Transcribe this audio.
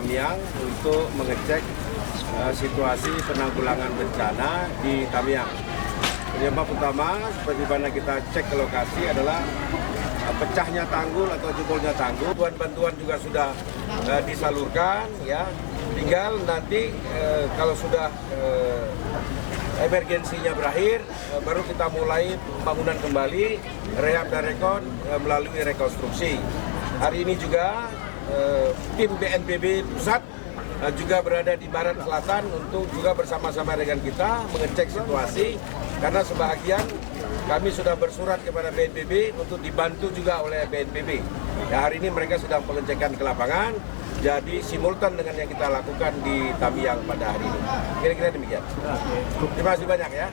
Tamiang untuk mengecek situasi penanggulangan bencana di Tamiang. Penyebab utama seperti mana kita cek ke lokasi adalah pecahnya tanggul atau jebolnya tanggul. Bantuan juga sudah disalurkan, ya. Tinggal nanti kalau sudah emergensinya berakhir, baru kita mulai pembangunan kembali, rehab dan rekon melalui rekonstruksi. Hari ini juga tim BNPB pusat juga berada di barat selatan untuk juga bersama-sama dengan kita mengecek situasi, karena sebahagian kami sudah bersurat kepada BNPB untuk dibantu juga oleh BNPB. Ya, hari ini mereka sedang pengecekan ke lapangan, jadi simultan dengan yang kita lakukan di Tamiang pada hari ini. Kira-kira demikian. Terima kasih banyak ya.